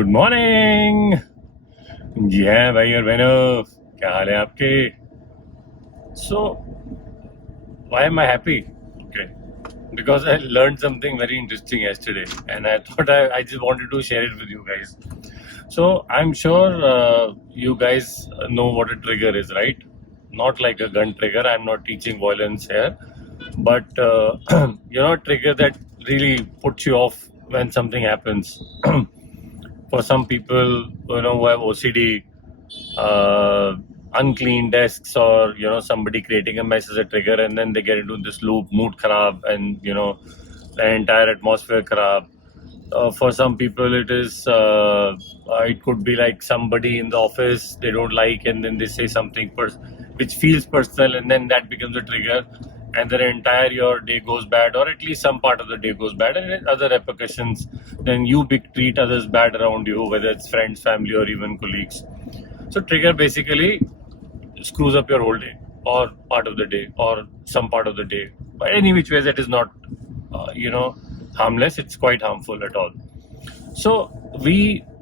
Good morning जी हाँ भाई और बहनों, क्या हाल है आपके? So why am I happy? Okay, because I learned something very interesting yesterday, and I thought I just wanted to share it with you guys. So I'm sure you guys know what a trigger is, right? Not like a gun trigger. I'm not teaching violence here, but a trigger that really puts you off when something happens. For some people, who have OCD, uh, unclean desks, or somebody creating a mess as a trigger, and then they get into this loop, mood kharab, and the entire atmosphere kharab. For some people, it could be like somebody in the office they don't like, and then they say something which feels personal, and then that becomes a trigger, and their entire your day goes bad, or at least some part of the day goes bad, and then other repercussions. Then you treat others bad around you, whether it's friends, family, or even colleagues. So trigger basically screws up your whole day, or part of the day, or some part of the day. But any which ways, it is not, harmless. It's quite harmful at all. So we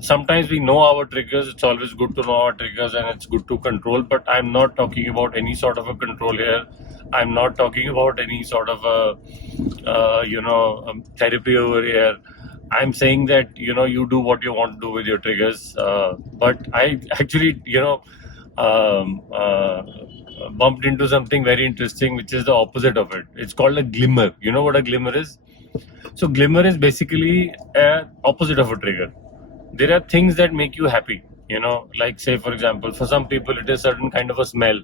sometimes we know our triggers. It's always good to know our triggers, and it's good to control. But I'm not talking about any sort of a control here. I'm not talking about any sort of therapy over here. I'm saying that you do what you want to do with your triggers. But I actually bumped into something very interesting, which is the opposite of it. It's called a glimmer. You know what a glimmer is? So glimmer is basically a opposite of a trigger. There are things that make you happy, like say for example, for some people it is certain kind of a smell.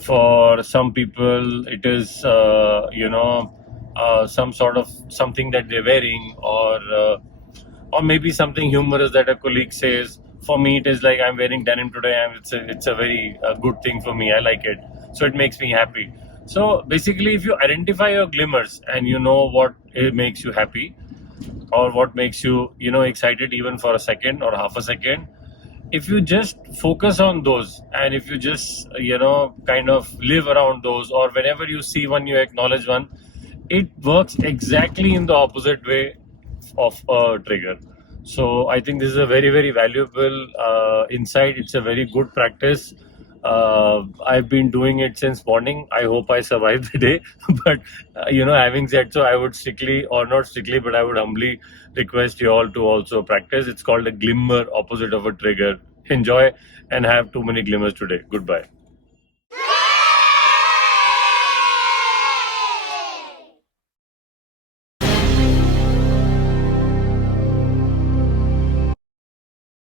For some people it is some sort of something that they're wearing, or maybe something humorous that a colleague says. For me, it is like I'm wearing denim today, and it's a very good thing for me. I like it, so it makes me happy. So basically, if you identify your glimmers and you know what makes you happy, or what makes you excited even for a second or half a second, if you just focus on those, and if you just kind of live around those, or whenever you see one, you acknowledge one, it works exactly in the opposite way of a trigger. So I think this is a very, very valuable insight. It's a very good practice. I've been doing it since morning. I hope I survive the day. But having said so, I would strictly, or not strictly, but I would humbly request you all to also practice. It's called a glimmer, opposite of a trigger. Enjoy and have too many glimmers today. Goodbye.